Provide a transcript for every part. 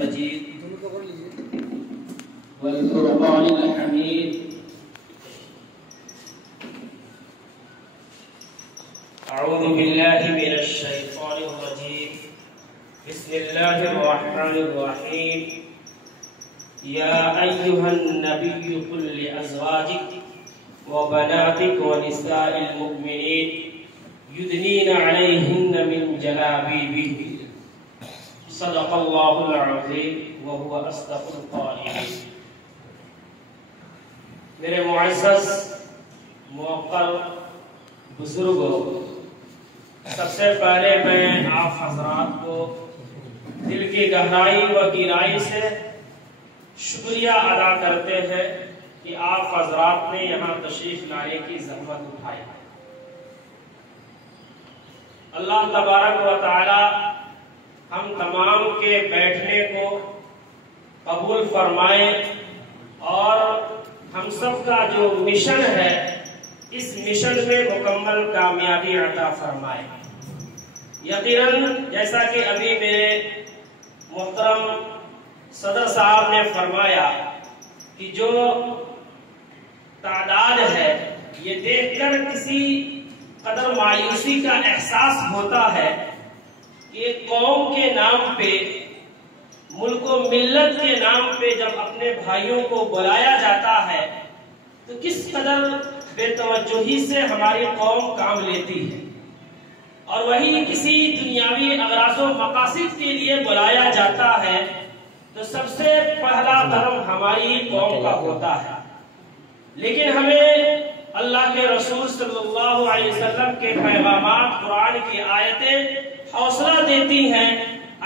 المجيد والفرقان الحميد أعوذ بالله من الشيطان الرجيم بسم الله الرحمن الرحيم يا أيها النبي قل لأزواجك وبناتك ونساء المؤمنين يدنين عليهن من جلابيبهن صدق الله العظيم وهو أصدق القائلين. میرے معزز موقر بزرگوں، سب سے پہلے میں آپ حضرات کو دل کی گہرائی و گہرائی سے شکریہ ادا کرتے ہیں کہ آپ حضرات نے یہاں تشریف لانے کی زحمت اٹھائی. اللہ تبارک و تعالی ہم تمام کے بیٹھنے کو قبول فرمائے اور ہم سب کا جو مشن ہے اس مشن میں مکمل کامیابی عطا فرمائے. یقیناً جیسا کہ ابھی میرے محترم صدر صاحب نے فرمایا کہ جو تعداد ہے یہ دیکھ کر کسی قدر مایوسی کا احساس ہوتا ہے کہ ایک قوم کے نام پہ، ملک و ملت کے نام پہ جب اپنے بھائیوں کو بلایا جاتا ہے تو کس قدر بے توجہی سے ہماری قوم کام لیتی ہے، اور وہی کسی دنیاوی اغراض و مقاصد کے لیے بلایا جاتا ہے تو سب سے پہلا قدم ہماری قوم کا ہوتا ہے. لیکن ہمیں اللہ کے رسول صلی اللہ علیہ وسلم کے پیغامات، قرآن کی آیتیں حوصلہ دیتی ہیں،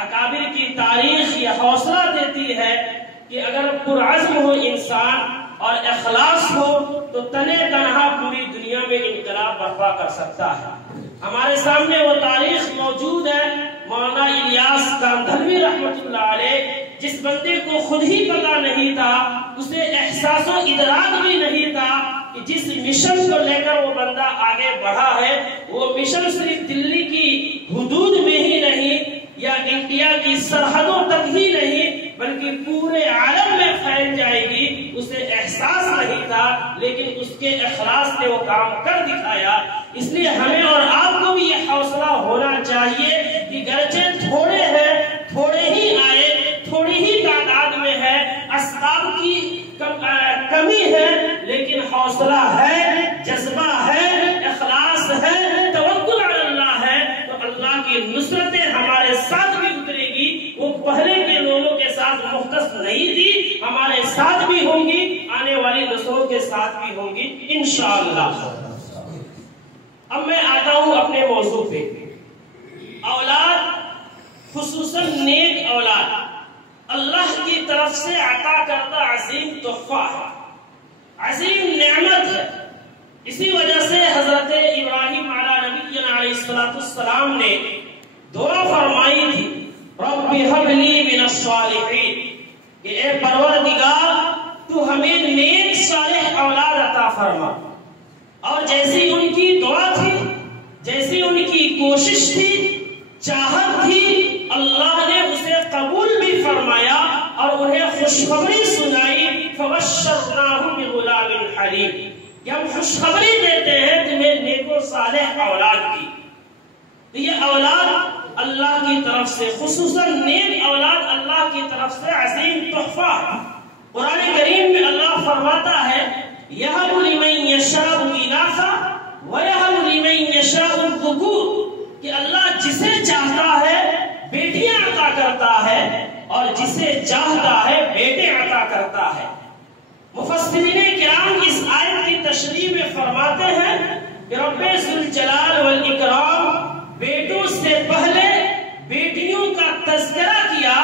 اکابر کی تاریخ یہ حوصلہ دیتی ہے کہ اگر پرعزم ہو انسان اور اخلاص ہو تو تنے تنہا پوری دنیا میں انقلاب برپا کر سکتا ہے. ہمارے سامنے وہ تاریخ موجود ہے، مولانا الیاس کاندھلوی رحمۃ اللہ علیہ، جس بندے کو خود ہی پتا نہیں تھا، اسے احساس و ادراک بھی نہیں تھا کہ جس مشن کو لے کر وہ بندہ آگے بڑھا ہے وہ مشن صرف دلی کی حدود میں ہی نہیں یا انڈیا کی سرحدوں تک ہی نہیں بلکہ پورے عالم میں پھیل جائے گی. اسے احساس نہیں تھا لیکن اس کے اخلاص سے وہ کام کر دکھایا. اس لیے ہمیں اور آپ کو بھی یہ حوصلہ ہونا چاہیے کہ گرچہ تھوڑے ہیں، تھوڑے ہی آئے، تھوڑی ہی تعداد میں ہے، اسباب کی کمی ہے، لیکن حوصلہ ہے، جذبہ ہے، اخلاص ہے، توکل علی اللہ ہے تو اللہ کی نصرتیں ہمارے ساتھ بھی اترے گی. وہ پہلے کے لوگوں کے ساتھ مختص نہیں تھی، ہمارے ساتھ بھی ہوں گی، آنے والی نسلوں کے ساتھ بھی ہوں گی انشاءاللہ. اب میں آتا ہوں اپنے موضوع پہ. اولاد، خصوصاً نیک اولاد، اللہ کی طرف سے عطا کردہ عظیم تحفہ ہے، عظیم نعمت ہے. اسی وجہ سے حضرت ابراہیم علیہ نبینا علیہ السلام نے دعا فرمائی تھی، رب ہب لی من الصالحین، کہ اے پروردگار تو ہمیں نیک صالح اولاد عطا فرما. اور جیسی ان کی دعا تھی، جیسی ان کی کوشش تھی، چاہت تھی، اللہ نے اسے قبول بھی فرمایا اور انہیں خوشخبری سنائی. فبشرناہ بغلام حلیم، کہ ہم خوشخبری دیتے ہیں تمہیں نیک و صالح اولاد کی. تو یہ اولاد اللہ کی طرف سے، خصوصاً نیک اولاد اللہ کی طرف سے عظیم تحفہ. قرآن کریم میں اللہ فرماتا ہے یَهَبُ لِمَن يَشَاءُ إِنَاثًا وَيَهَبُ لِمَن يَشَاءُ الذُّكُورَ، کہ اللہ جسے چاہتا ہے بیٹیاں عطا کرتا ہے اور جسے چاہتا ہے بیٹے عطا کرتا ہے. مفسرین کرام اس آیت کی تشریح میں فرماتے ہیں کہ رب ذوالجلال والاکرام بیٹوں سے پہلے بیٹیوں کا تذکرہ کیا،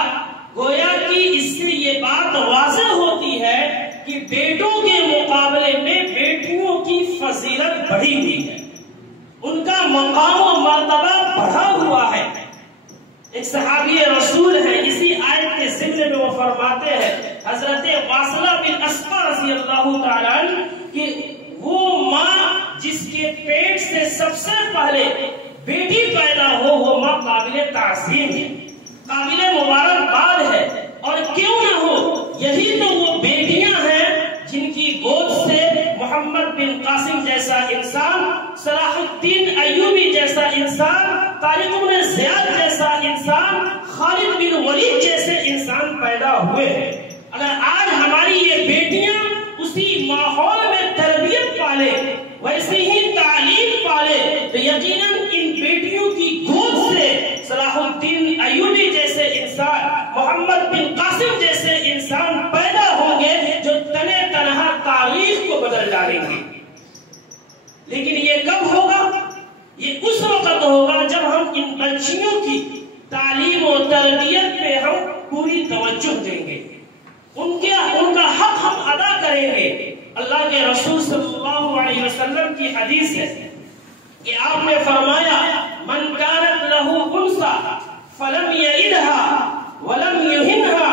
گویا کہ اس سے یہ بات واضح ہوتی ہے کہ بیٹوں کے مقابلے میں بیٹیوں کی فضیلت بڑھی ہوئی ہے، ان کا مقام و مرتبہ بڑھا ہوا ہے. ایک صحابی رسول ہے، اسی آیت کے ضمن میں وہ فرماتے ہیں حضرت واصلہ بن اسقر رضی اللہ تعالیٰ عنہ کہ وہ ماں جس کے پیٹ سے سب سے پہلے بیٹی پیدا ہو وہ ماں قابل تعظیم ہے، قابل مبارکباد ہے. ہوئے ہیں۔ اگر آج ہماری یہ بیٹیاں اسی ماحول میں تربیت پالے، ویسے ہی تعلیم پالے، تو یقیناً ان بیٹیوں کی گود سے صلاح الدین ایوبی جیسے انسان، محمد بن قاسم جیسے انسان پیدا ہوں گے جو تنے تنہا تاریخ کو بدل ڈالیں گے۔ لیکن یہ کب ہوگا؟ یہ اس وقت ہوگا جب ہم ان بچیوں کی تعلیم و تربیت پہ ہم پوری توجہ دیں گے، ان کا حق ہم ادا کریں گے۔ اللہ کے رسول صلی اللہ علیہ وسلم کی حدیث ہے کہ آپ نے فرمایا من كانت له انثى فلم يئدها ولم يهنها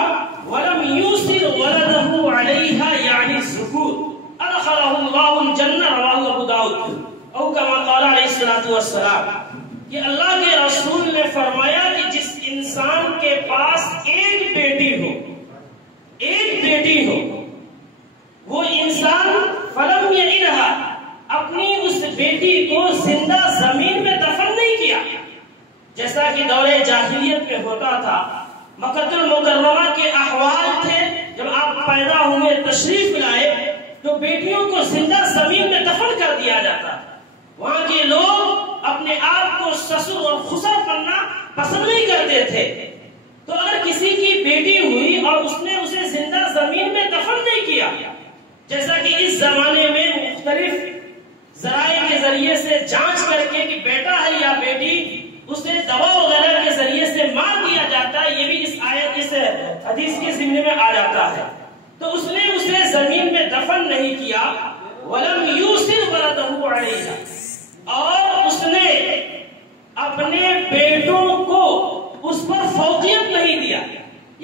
ولم يوصل ولده عليها يعني الذكور ادخله الله الجنة، رواه ابو داؤد او كما قال علیہ الصلوۃ والسلام۔ کہ اللہ کے رسول نے فرمایا کہ جس انسان کے پاس ایک بیٹی ہو وہ انسان فلم یئدها اپنی اس بیٹی کو زندہ زمین میں دفن نہیں کیا، جیسا کہ دور جاہلیت میں ہوتا تھا۔ مکہ المکرمہ کے احوال تھے، جب آپ پیدا ہوئے تشریف لائے تو بیٹیوں کو زندہ زمین میں دفن کر دیا جاتا۔ وہاں کے لوگ اپنے آپ کو سسر اور خسر بننا پسند نہیں کرتے تھے، تو اگر کسی کی بیٹی ہوئی اور اس نے اسے زندہ زمین میں دفن نہیں کیا، جیسا کہ اس زمانے میں مختلف ذرائع کے ذریعے سے جانچ کر کے کہ بیٹا ہے یا بیٹی، اسے دوا وغیرہ کے ذریعے سے مار دیا جاتا ہے، یہ بھی اس آیت اس حدیث کے ضمن میں آ جاتا ہے۔ تو اس نے اسے زمین میں دفن نہیں کیا، وَلَمْ يُوصِلْ وَلَدَهُ عَلَيْهَا، اور اس نے اپنے بیٹوں کو اس پر فوقیت نہیں دیا،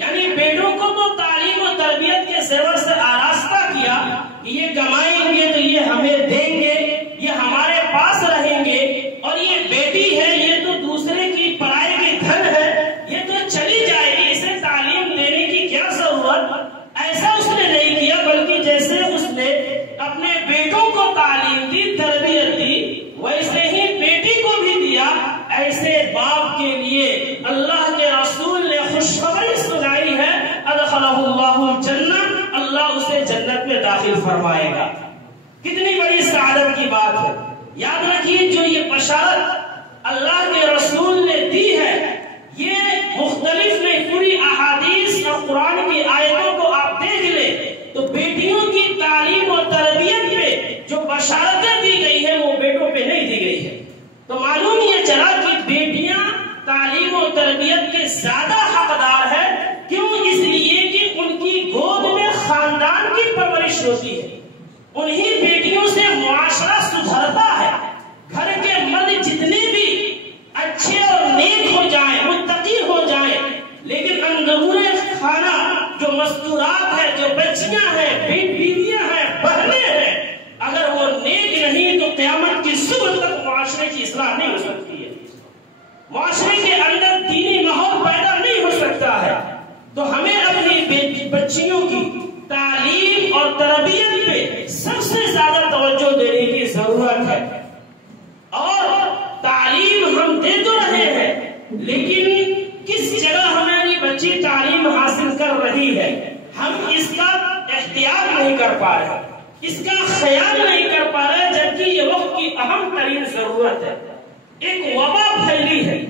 یعنی بیٹوں کو تو تعلیم و تربیت کے زیور سے آراستہ کیا کہ یہ کمائیں گے تو یہ ہمیں دیں گے، یہ ہمارے پاس رہیں گے، اور یہ بیٹی ہے یہ تو دوسرے کی پرائی کی دھن ہے، یہ تو چلی جائے گی، اسے تعلیم دینے کی کیا ضرورت۔ ایسا اس نے نہیں کیا، بلکہ جیسے اس نے اپنے بیٹوں کو تعلیم دی، تربیت دی، ویسے ہی بیٹی کو بھی دیا۔ ایسے باپ کے لیے اللہ کے رسول نے خوشخبری سنائی ہے، ادخلہ اللہ الجنہ، اللہ اسے جنت میں داخل فرمائے گا۔ کتنی بڑی سعادت کی بات ہے۔ یاد رکھیے جو یہ بشارت اللہ کے رسول نے دی ہے، یہ مختلف نہیں، پوری احادیث اور قرآن کی آیتوں کو آپ دیکھ لیں تو بیٹیوں کی تعلیم و تربیت پہ جو بشارتیں دی گئی ہیں وہ بیٹوں پہ نہیں دی گئی ہے۔ تو معلوم یہ چلا کہ بیٹیاں تعلیم و تربیت کے زیادہ حقدار ہے۔ کیوں؟ اس لیے کہ ان کی گود میں خاندان کی پرورش ہوتی ہے، انہی بیٹیوں سے معاشرہ سدھرتا ہے۔ گھر کے مرد جتنے بھی اچھے اور نیک ہو جائیں، متقی ہو جائیں، لیکن اندرون خانہ جو مستورات ہے، جو بچیاں ہیں، بیویاں ہیں، بہنیں ہیں، اگر وہ نیک نہیں تو قیامت کی صبح تک معاشرے کی اصلاح نہیں ہو سکتی ہے، معاشرے کے اندر دینی ماحول پیدا نہیں ہو سکتا ہے۔ تو ہمیں اپنی بچیوں کی تعلیم اور تربیت پہ سب سے زیادہ توجہ دینے کی ضرورت ہے۔ اور تعلیم ہم دے تو رہے ہیں، لیکن کس جگہ ہماری بچی تعلیم حاصل کر رہی ہے، ہم اس کا احتیاط نہیں کر پا رہے، اس کا خیال نہیں کر پا رہے، جبکہ یہ وقت کی اہم ترین ضرورت ہے۔ ایک وبا پھیلی ہے،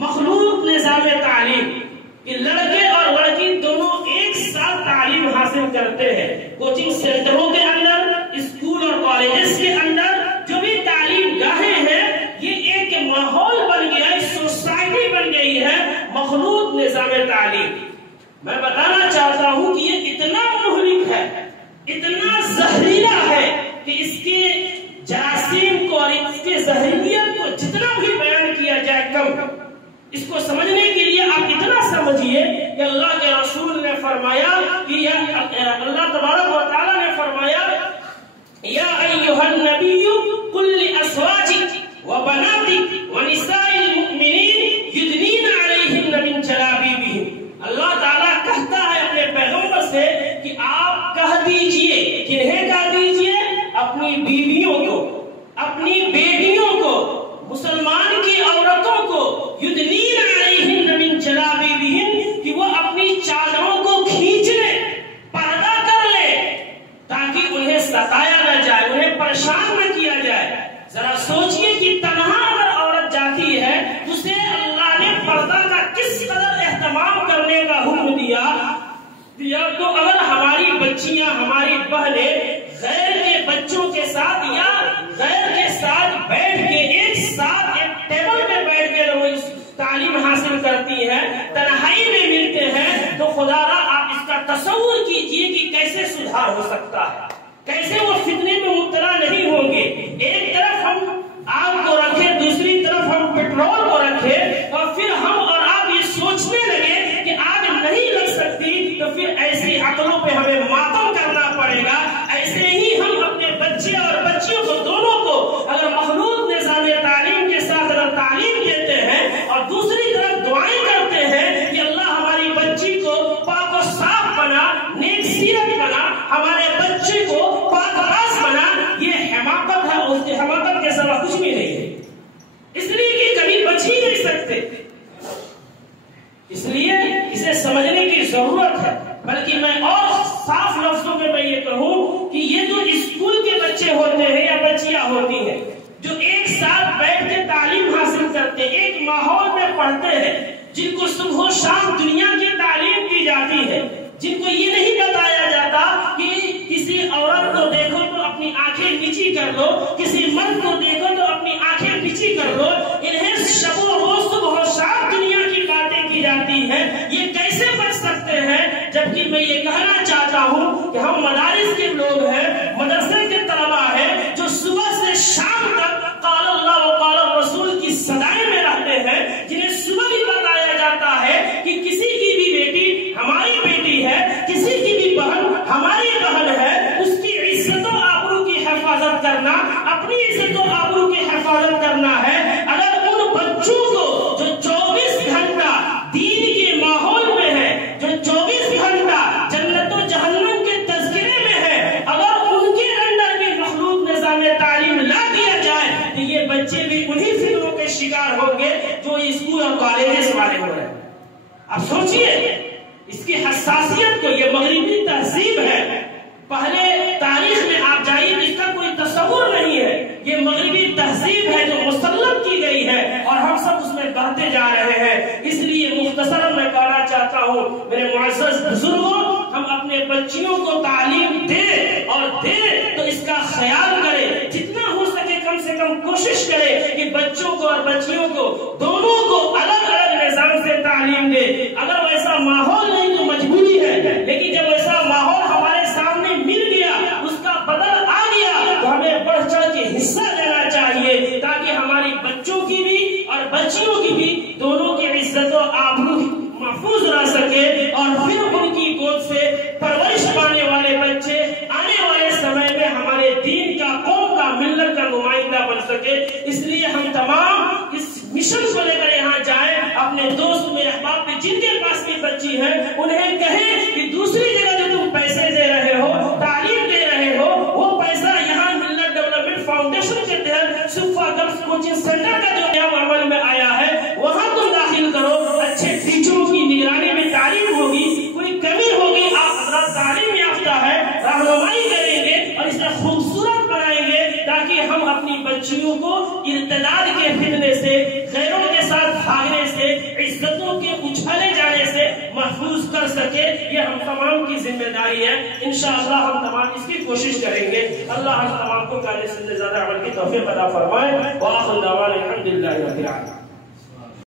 مخلوط نظام تعلیم، کہ لڑکے اور لڑکی دونوں ایک ساتھ تعلیم حاصل کرتے ہیں۔ کوچنگ سینٹروں کے اندر، اسکول اور کالجز کے اندر جو بھی تعلیم گاہیں ہیں، یہ ایک ماحول بن گیا ہے، سوسائٹی بن گئی ہے، مخلوط نظام تعلیم۔ میں بتانا چاہتا ہوں کہ یہ اتنا مہلک ہے، اتنا زہریلا ہے کہ اس کے جراثیم کو اور اس کے زہریلیت کو جتنا بھی بیان کیا جائے کم۔ اس کو سمجھنے کے لیے آپ اتنا سمجھیے کہ اللہ کے رسول نے فرمایا کہ اللہ تبارک و تعالی نے فرمایا یا ایھا النبی قل لازواجک وبناتک ونساء المؤمنین یدنین علیہن من جلابیبہن۔ اللہ تعالیٰ کہتا ہے اپنے پیغمبر سے کہ آپ کہہ دیجئے، کنہیں کہہ دیجئے؟ اپنی بیویوں کو، اپنی بیٹیوں کو، مسلمان کی عورتوں کو، یدنین علیہن من جلابیبہن، کہ وہ اپنی چادروں کو کھینچ ستایا نہ جائے، انہیں پریشان نہ کیا جائے۔ ذرا سوچئے کہ تنہا اگر عورت جاتی ہے اسے اللہ نے پردہ کا کس قدر اہتمام کرنے کا حکم دیا۔ تو اگر ہماری بچیاں، ہماری بہنیں غیر کے بچوں کے ساتھ یا غیر کے ساتھ بیٹھ کے ایک ساتھ ایک ٹیبل میں بیٹھ کے تعلیم حاصل کرتی ہیں، تنہائی میں ملتے ہیں، تو خدا را آپ اس کا تصور کیجئے کہ کیسے سدھار ہو سکتا ہے، کیسے وہ فتنے میں مبتلا نہیں ہوں گے۔ ایک طرف ہم آگ کو رکھے، دوسری طرف ہم پیٹرول کو رکھے، اور پھر ہم اور آپ یہ سوچنے لگے کہ آگ نہیں لگ سکتی، تو پھر ایسی عقلوں پہ ہمیں ماتم کرنا پڑے گا۔ ایسے ہی ہم اپنے بچے اور بچیوں کو دونوں کو اگر مخلوط نظام تعلیم کے ساتھ اگر تعلیم دیتے ہیں اور دوسری طرف دعائیں کرتے ہیں کہ اللہ ہماری بچی کو پاک و صاف بنا، نیک سیرت بنا، ہمارے بچے کو پاک باز بنا، یہ حماقت ہے، اس کی حماقت کے سوا کچھ بھی نہیں ہے، اس لیے کہ کبھی بچ ہی نہیں سکتے۔ اس لیے اسے سمجھنے کی ضرورت ہے۔ بلکہ میں اور صاف لفظوں میں یہ کہوں کہ یہ جو اسکول کے بچے ہوتے ہیں یا بچیاں ہوتی ہیں جو ایک ساتھ بیٹھ کے تعلیم حاصل کرتے ہیں، ایک ماحول میں پڑھتے ہیں، جن کو صبح و شام دنیا کی تعلیم دی جاتی ہے، جن کو یہ نہیں بتایا جاتا کہ کسی عورت کو دیکھو تو اپنی آنکھیں نیچی کر لو، کسی مرد کو دیکھو تو اپنی آنکھیں نیچی کر لو، انہیں شب و روز صبح و شام دنیا کی باتیں کی جاتی ہیں، یہ کیسے بچ سکتے ہیں؟ جبکہ میں یہ کہنا چاہتا ہوں کہ ہم مدارس کے لوگ ہیں، مدرسے کے طلبہ ہیں، جو صبح سے شام تک قال اللہ و قال الرسول کی صدائیں میں رہتے ہیں، جنہیں صبح بھی بتایا جاتا ہے کہ کسی کی بھی بیٹی ہماری بیٹی ہے، کسی کی بھی بہن ہماری بہن ہے، اس کی عزت و آبرو کی حفاظت کرنا، اپنی عزت و آبرو کی حفاظت کرنا ہے۔ اگر ان بچوں کو جو 24 گھنٹہ دین کے ماحول میں ہے، جو 24 گھنٹہ جنت و جہنم کے تذکرے میں ہے، اگر ان کے اندر بھی مخلوط نظام تعلیم لا دیا جائے تو یہ بچے بھی انہی فتنوں کے شکار ہوں گے جو اسکول اور کالجز والے ہو رہے ہیں۔ اب سوچئے اس کی حساسیت کو، یہ مغربی تہذیب ہے، پہلے تاریخ میں آپ جائیے اس کا کوئی تصور نہیں ہے، یہ مغربی تہذیب ہے جو مسلط کی گئی ہے اور ہم سب اس میں بہتے جا رہے ہیں۔ اس لیے مختصراً میں کہنا چاہتا ہوں میرے معزز بزرگوں، ہم اپنے بچیوں کو تعلیم دیں اور دیں تو اس کا خیال کریں، جتنا ہو سکے کم سے کم کوشش کریں کہ بچوں کو اور بچیوں کو دونوں کو الگ الگ نظام سے تعلیم دیں۔ اگر ویسا ماحول نہیں تو مجبوری ہے، لیکن جب ایسا ماحول ہمارے سامنے مل گیا، اس کا بدل آ گیا، تو ہمیں بڑھ چڑھ کے حصہ لینا چاہیے تاکہ ہماری بچوں کی بھی اور بچیوں کی بھی دونوں کی عزت و آبرو محفوظ رہ سکے، اور پھر ان کی گود سے پرورش پانے والے بچے آنے والے سمے میں ہمارے دین کا، قوم کا، ملت کا نمائندہ بن سکے۔ اس لیے ہم تمام اس مشن کو لے کر یہاں جائیں، اپنے دوست میرے احباب میں جن کے پاس کی بچی ہے انہیں کہیں کہ دوسری جگہ جو تم پیسے دے رہے ہو، تعلیم دے رہے ہو، وہ پیسہ یہاں ملت ڈیولپمنٹ فاؤنڈیشن کے تحت صفا گرلز کوچنگ سینٹر کا جو نیا عمل میں آیا ہے وہاں تم داخل کرو، اچھے ٹیچروں کی نگرانی میں تعلیم ہوگی، کوئی کمی ہوگی آپ حضرات تعلیم یافتہ ہے رہنمائی کریں گے اور اسے خوبصورت بنائیں گے تاکہ ہم اپنی بچیوں کو ارتداد کے فتنے سے، غیروں کے ساتھ بھاگنے سے، عزتوں کے اچھالے جانے سے محفوظ کر سکے۔ یہ ہم تمام کی ذمہ داری ہے، انشاءاللہ ہم تمام اس کی کوشش کریں گے۔ اللہ ہم تمام کو کہنے سے زیادہ عمل کی توفیق عطا فرمائے۔ وآخر دعوانا الحمدللہ رب العالمین۔